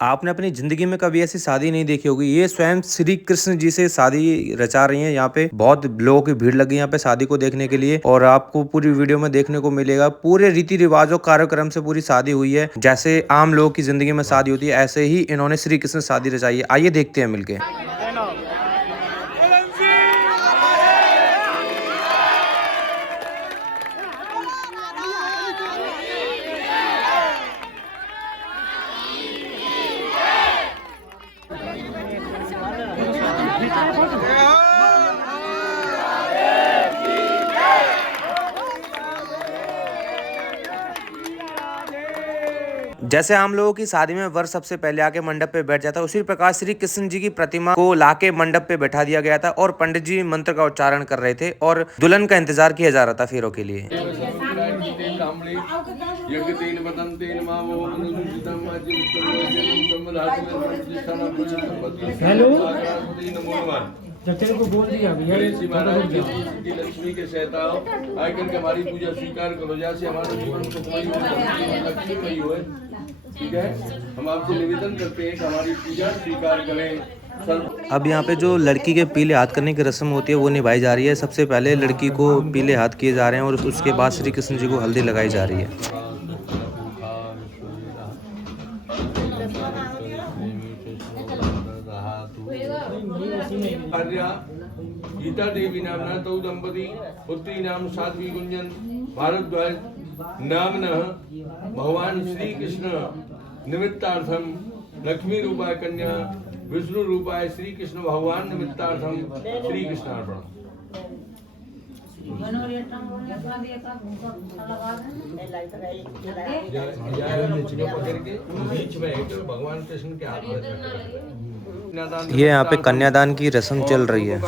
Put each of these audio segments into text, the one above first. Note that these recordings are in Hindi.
आपने अपनी ज़िंदगी में कभी ऐसी शादी नहीं देखी होगी। ये स्वयं श्री कृष्ण जी से शादी रचा रही हैं। यहाँ पे बहुत लोगों की भीड़ लगी है यहाँ पे शादी को देखने के लिए और आपको पूरी वीडियो में देखने को मिलेगा। पूरे रीति रिवाजों कार्यक्रम से पूरी शादी हुई है। जैसे आम लोगों की जिंदगी में शादी होती है, ऐसे ही इन्होंने श्री कृष्ण शादी रचाई है। आइए देखते हैं मिलके। जैसे आम लोगों की शादी में वर सबसे पहले आके मंडप पे बैठ जाता है, उसी प्रकार श्री कृष्ण जी की प्रतिमा को लाके मंडप पे बैठा दिया गया था और पंडित जी मंत्र का उच्चारण कर रहे थे और दुल्हन का इंतजार किया जा रहा था फेरों के लिए। हेलो, जब तेरे को बोल दिया भैया लक्ष्मी के सहता आकर के हमारी पूजा स्वीकार करो, जैसे हमारे जीवन को लक्ष्मी हो। ठीक है, हम आपसे निवेदन करते हैं कि हमारी पूजा स्वीकार करें। अब यहाँ पे जो लड़की के पीले हाथ करने की रस्म होती है वो निभाई जा रही है। सबसे पहले लड़की को पीले हाथ किए जा रहे हैं और उसके बाद श्री कृष्ण जी को हल्दी लगाई जा रही है। गीता देवी नामना तौ दंपति पुत्री नाम साध्वी गुंजन भारद्वाज नामनः भगवान श्री कृष्ण निमित्तार्थम लक्ष्मी रूपाय कन्या विष्णु रूपाय श्री कृष्ण भगवान निमित्तार्थम श्री कृष्णार्पण। बीच में भगवान कृष्ण के हाथ में ये यहाँ पे कन्यादान की रस्म चल रही है।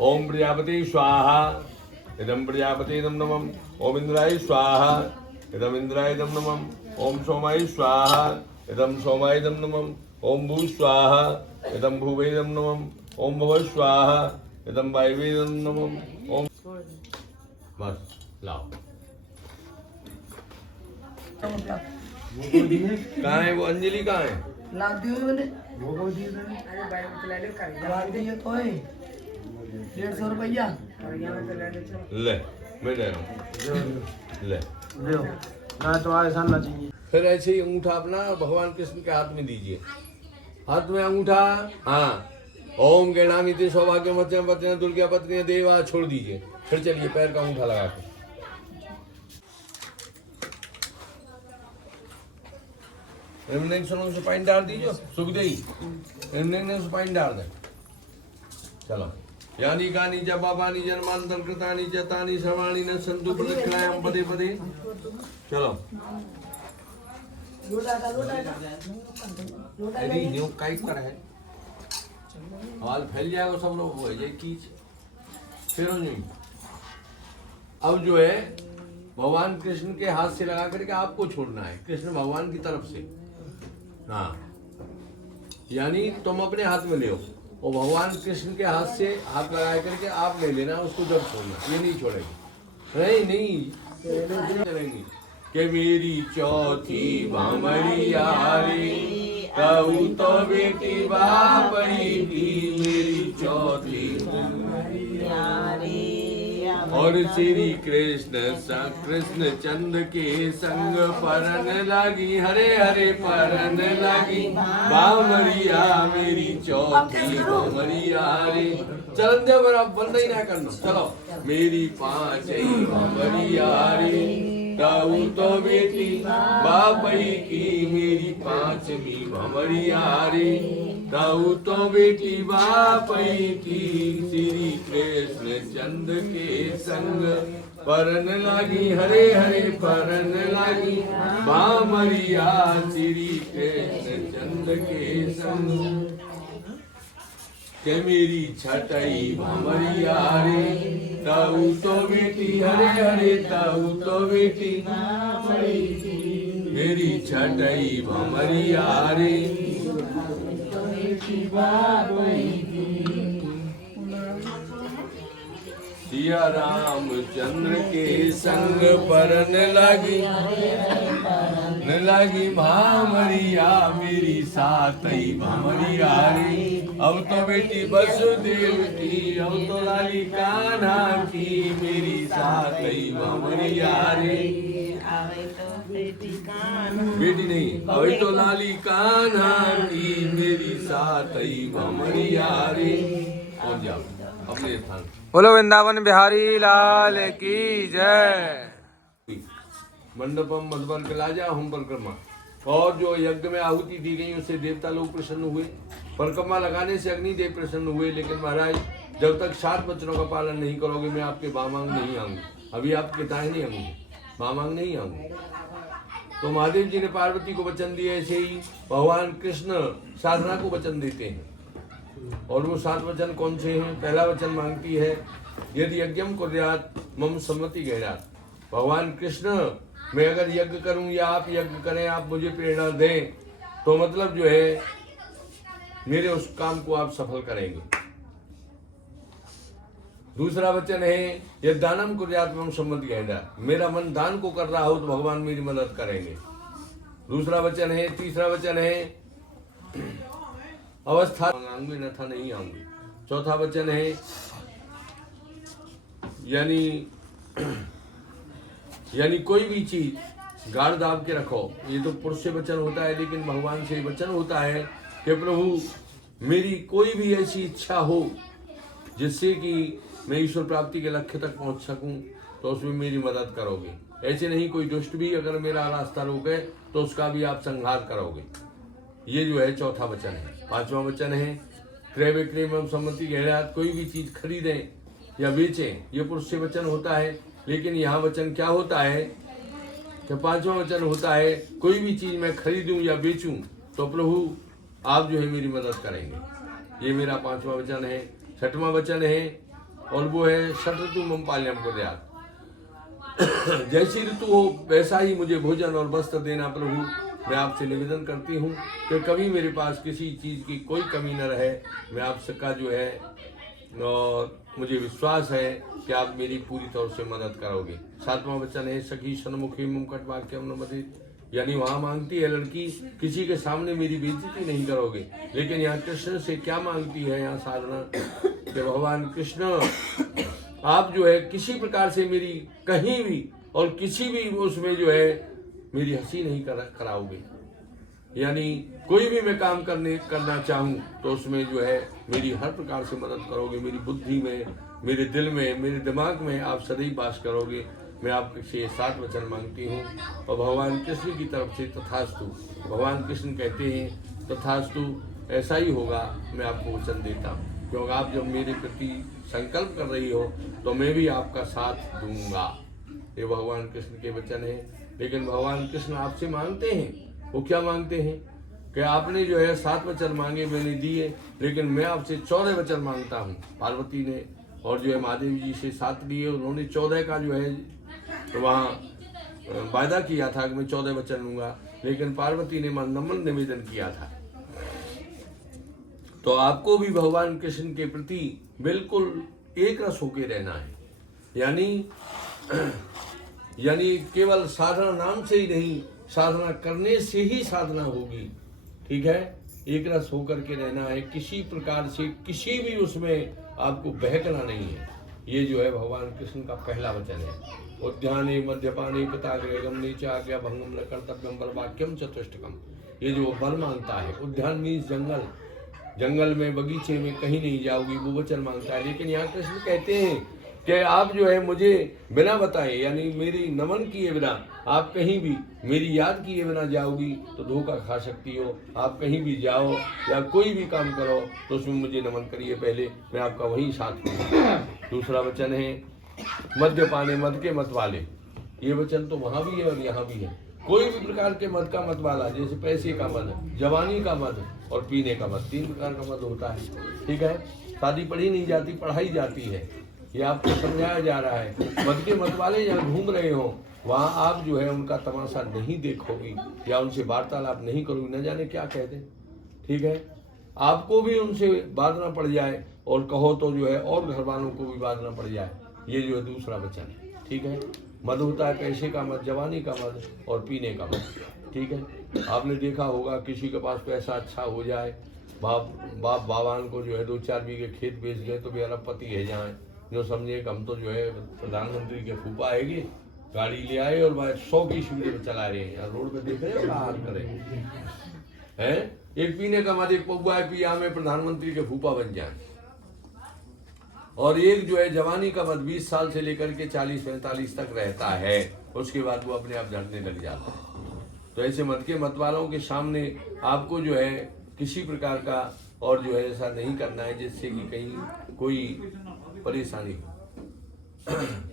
ओम प्रजापति स्वाहा इदम प्रजापति इदम नमः। ओम इंद्राय स्वाहा इदम इंद्राय इदम नमः। ओम सोमाय स्वाहा इदम सोमाय इदम नमः। ओम भू स्वाहा इदम भूवे इदम नमः। ओम भव स्वाहा इदम वायवे इदम नमः। ओम बस लाओ। कहाँ है वो अंजलि, कहाँ है? ला दियो मैंने वो दिए थे। तो है 150 रुपया ले मैं दे रहा हूँ, ले ना तो ऐसा ना चाहिए। फिर ऐसे ही अंगूठा अपना भगवान कृष्ण के हाथ में दीजिए। हाथ में अंगूठा, हाँ। ओम गणामिति सौभाग्य मध्यम पत्नी दुर्गा पत्नी देवा छोड़ दीजिए। फिर चलिए पैर का अंगूठा लगा के सुपाइन डाल दीजिए। सुखदेई सुपाइन डाल दे। चलो यानी कानी जबाबानी जन्मांतर कृतानी जतानी सर्वाणी न संतु प्रदक्षिणायां पदे पदे। चलो यदि न्यू काइट पर है आवाज फैल जाएगा, सब लोग वो है ये कीच फिर नहीं। अब जो है भगवान कृष्ण के हाथ से लगा करके आपको छोड़ना है, कृष्ण भगवान की तरफ से। हाँ, यानी तुम अपने हाथ में ले और भगवान कृष्ण के हाथ से हाथ लगा करके आप ले लेना, उसको जब छोड़ना, ये नहीं छोड़ेगी। नहीं चलेंगी कि मेरी चौथी भमरी यारी कहूँ तो बेटी बापरी की मेरी चौथी और श्री कृष्ण चंद्र के संग परन लगी हरे हरे परन लगी बामरिया मेरी चौथी बामरिया रे। चलन दे पर आप बंद ही ना करना। चलो मेरी पांचवी बामरिया रे कहूँ तो बेटी बापई की मेरी पांचवी बामरिया रे कहूँ तो बेटी बापई की श्री कृष्ण चंद्र के संग परन लगी हरे हरे परन लगी बामरिया श्री कृष्ण चंद्र के संग के मेरी छठई बामरिया रे कहूँ तो बेटी हरे हरे कहूँ तो बेटी मेरी छठई बामरिया रे। सिया रामचंद्र के संग परन लगी भामरिया मेरी सातई भामरिया रे। अब तो बेटी वसुदेव की, अब तो लाली कान्हा की, मेरी सातई भामरिया रे। बेटी नहीं, अभी तो लाली कान्हा की, मेरी सातई भामरिया रे। और जाओ अपने स्थान। बोलो वृंदावन बिहारी लाल की जय। मंडपम मधुबन कलाजा हम परिक्रमा। और जो यज्ञ में आहुति दी गई उससे देवता लोग प्रसन्न हुए, परिक्रमा लगाने से अग्निदेव प्रसन्न हुए। लेकिन महाराज जब तक 7 वचनों का पालन नहीं करोगे मैं आपके बामांग नहीं आऊंगी। अभी आपके दाहिने अंग बामांग नहीं आऊंगी। तो महादेव जी ने पार्वती को वचन दिए, ऐसे ही भगवान कृष्ण साधना को वचन देते हैं। और वो 7 वचन कौन से हैं? पहला वचन मांगती है, यदि यज्ञम कुर्यात मम सम्मति गहरात। भगवान कृष्ण मैं अगर यज्ञ करूं या आप यज्ञ करें, आप मुझे प्रेरणा दें, तो मतलब जो है मेरे उस काम को आप सफल करेंगे। दूसरा वचन है, यदि दानम कुर्यात मम सम्मति गहरात। मेरा मन दान को कर रहा हो तो भगवान मेरी मदद करेंगे। दूसरा वचन है। तीसरा वचन है, अवस्था आऊंगी न था नहीं आऊंगी। चौथा वचन है, यानी कोई भी चीज गाड़ दाब के रखो। ये तो पुरुष से वचन होता है, लेकिन भगवान से वचन होता है कि प्रभु मेरी कोई भी ऐसी इच्छा हो जिससे कि मैं ईश्वर प्राप्ति के लक्ष्य तक पहुंच सकूं, तो उसमें मेरी मदद करोगे। ऐसे नहीं कोई दुष्ट भी अगर मेरा रास्ता रोके तो उसका भी आप संहार करोगे। ये जो है चौथा वचन है। पांचवा वचन है, क्रय विक्रय में सम्मति गहरात। कोई भी चीज खरीदें या बेचें, ये पुरुष से वचन होता है। लेकिन यहाँ वचन क्या होता है कि पांचवा वचन होता है, कोई भी चीज मैं खरीदूं या बेचूं तो प्रभु आप जो है मेरी मदद करेंगे। ये मेरा पांचवा वचन है। छठवां वचन है, और वो है षट ऋतु मम पाल्यम कुर्यात्। जैसी ऋतु हो वैसा ही मुझे भोजन और वस्त्र देना प्रभु। मैं आपसे निवेदन करती हूँ कि कभी मेरे पास किसी चीज की कोई कमी न रहे। मैं आपका जो है, और मुझे विश्वास है कि आप मेरी पूरी तौर से मदद करोगे। सातवां वचन है, सखी सन्मुखी मुमकट वाक्यम न मदित। यानी वहां मांगती है लड़की, किसी के सामने मेरी बेइज्जती नहीं करोगे। लेकिन यहाँ कृष्ण से क्या मांगती है यहाँ साधना कि भगवान कृष्ण आप जो है किसी प्रकार से मेरी कहीं भी और किसी भी उसमें जो है मेरी हंसी नहीं कराओगे। यानी कोई भी मैं काम करना चाहूँ तो उसमें जो है मेरी हर प्रकार से मदद करोगे। मेरी बुद्धि में, मेरे दिल में, मेरे दिमाग में आप सदैव वास करोगे। मैं आपसे 7 वचन मांगती हूँ। और भगवान कृष्ण की तरफ से तथास्तु। भगवान कृष्ण कहते हैं तथास्तु, ऐसा ही होगा। मैं आपको वचन देता हूँ, क्योंकि आप जब मेरे प्रति संकल्प कर रही हो तो मैं भी आपका साथ दूंगा। ये भगवान कृष्ण के वचन है। लेकिन भगवान कृष्ण आपसे मांगते हैं, वो क्या मांगते हैं कि आपने जो है 7 वचन मांगे, मैंने दिए, लेकिन मैं आपसे 14 वचन मांगता हूँ। पार्वती ने और जो है महादेव जी से 7 लिए, उन्होंने 14 का जो है तो वहाँ वायदा किया था कि मैं 14 वचन लूंगा। लेकिन पार्वती ने नम्र निवेदन किया था। तो आपको भी भगवान कृष्ण के प्रति बिल्कुल एक रस होके रहना है। यानी केवल साधना नाम से ही नहीं, साधना करने से ही साधना होगी। ठीक है, एक रस होकर के रहना है। किसी प्रकार से किसी भी उसमें आपको बहकना नहीं है। ये जो है भगवान कृष्ण का पहला वचन है। उद्याने मद्यपाने पिताग्रहगमने च आज्ञा भंगम न कर्तव्यम बल वाक्यम चतुष्टकम। ये जो बल मांगता है, उद्यान मीन्स जंगल में, बगीचे में कहीं नहीं जाओगी, वो वचन मांगता है। लेकिन यहाँ कृष्ण कहते हैं कि आप जो है मुझे बिना बताए, यानी मेरी नमन किए बिना आप कहीं भी मेरी याद किए बिना जाओगी तो धोखा खा सकती हो। आप कहीं भी जाओ या कोई भी काम करो तो उसमें मुझे नमन करिए पहले, मैं आपका वही साथ दूंगा। दूसरा वचन है, मद्यपाने मद के मत वाले। ये वचन तो वहाँ भी है और यहाँ भी है। कोई भी प्रकार के मद का मत वाला, जैसे पैसे का मद, जवानी का मद और पीने का मद, 3 प्रकार का मद होता है। ठीक है, शादी पढ़ी नहीं जाती, पढ़ाई जाती है। ये आपको समझाया जा रहा है। मद के मत वाले जहाँ घूम रहे हो वहाँ आप जो है उनका तमाशा नहीं देखोगी या उनसे वार्तालाप नहीं करोगी, न जाने क्या कह दें। ठीक है, आपको भी उनसे बांधना पड़ जाए और कहो तो जो है और घर वालों को भी बांधना पड़ जाए। ये जो है दूसरा वचन है, ठीक है। मद होता है पैसे का मद, जवानी का मद और पीने का मद, ठीक है। आपने देखा होगा किसी के पास पैसा अच्छा हो जाए, बाप बाबान को जो है 2-4 बीघे खेत बेच गए तो भी अरबपति है जाए, जो समझे कि हम तो जो है प्रधानमंत्री के फूफा आएगी, गाड़ी ले आए और भाई 100 की स्पीड में चला रहे हैं, रोड पे देख रहे हो हाल करे हैं। एक पीने का मद, एक पौवा पिया में प्रधानमंत्री के फूफा बन जाए, और एक जो है जवानी का मद 20 साल से लेकर के 40-45 तक रहता है, उसके बाद वो अपने आप झड़ने लग जाता है। तो ऐसे मद के मत वालों के सामने आपको जो है किसी प्रकार का और जो है ऐसा नहीं करना है जिससे कि कहीं कोई परेशानी हो।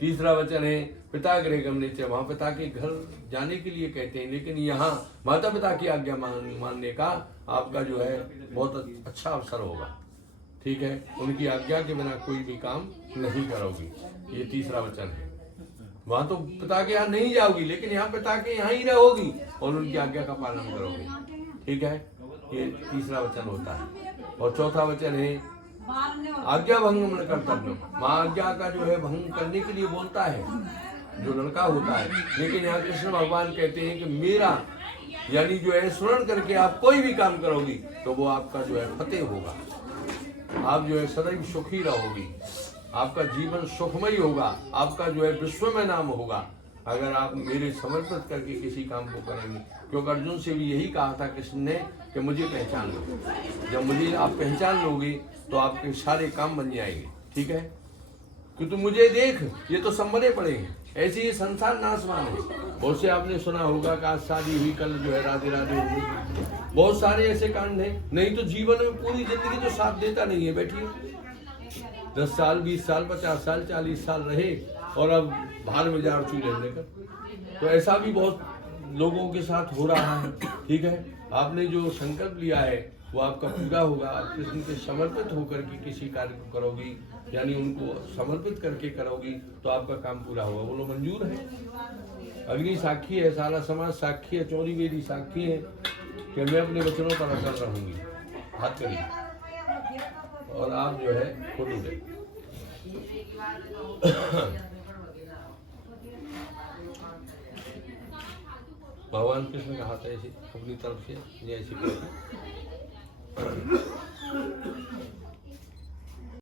तीसरा वचन है पिता गृह गमने च, वहाँ पिता के घर जाने के लिए कहते हैं, लेकिन यहाँ माता पिता की आज्ञा मानने का आपका जो है बहुत अच्छा अवसर होगा, ठीक है। उनकी आज्ञा के बिना कोई भी काम नहीं करोगी, ये तीसरा वचन है। वहां तो पिता के यहाँ नहीं जाओगी, लेकिन यहाँ पिता के यहाँ ही रहोगी और उनकी आज्ञा का पालन करोगी, ठीक है। ये तीसरा वचन होता है। और चौथा वचन है आज्ञा भंग न कर्तव्य। माँ आज्ञा का जो है भंग करने के लिए बोलता है जो लड़का होता है, लेकिन यहाँ कृष्ण भगवान कहते हैं कि मेरा यानी जो है स्मरण करके आप कोई भी काम करोगी तो वो आपका जो है फतेह होगा, आप जो है सदैव सुखी रहोगी, आपका जीवन सुखमय होगा, आपका जो है विश्व में नाम होगा अगर आप मेरे समर्पित करके किसी काम को करेंगे। क्योंकि अर्जुन से भी यही कहा था कृष्ण ने कि मुझे पहचान लो, जब मुझे आप पहचान लोगे तो आपके सारे काम बन जाएंगे, ठीक है। कि तू मुझे देख, ये तो संभले पड़े हैं, ऐसे ही संसार नाशवान है। बहुत से आपने सुना होगा कि आज शादी हुई, कल जो है राधे राधे हुई, बहुत सारे ऐसे कांड हैं। नहीं तो जीवन में पूरी जिंदगी तो साथ देता नहीं है, बैठिए 10 साल 20 साल 50 साल 40 साल रहे और अब बाहर में जा चूल्हे लेकर, तो ऐसा भी बहुत लोगों के साथ हो रहा है, ठीक है। आपने जो संकल्प लिया है वो आपका पूरा होगा। आप कृष्ण के समर्पित होकर के किसी कार्य को करोगी, यानी उनको समर्पित करके करोगी तो आपका काम पूरा होगा। बोलो मंजूर है। अग्नि साक्षी है, सारा समाज साक्षी है, चौरी वेदी साक्षी है कि मैं अपने वचनों पर अटल रहूंगी। हाथ करिए और आप जो है खुद उठे। भगवान कृष्ण का हाथ ऐसे अपनी तरफ से ऐसे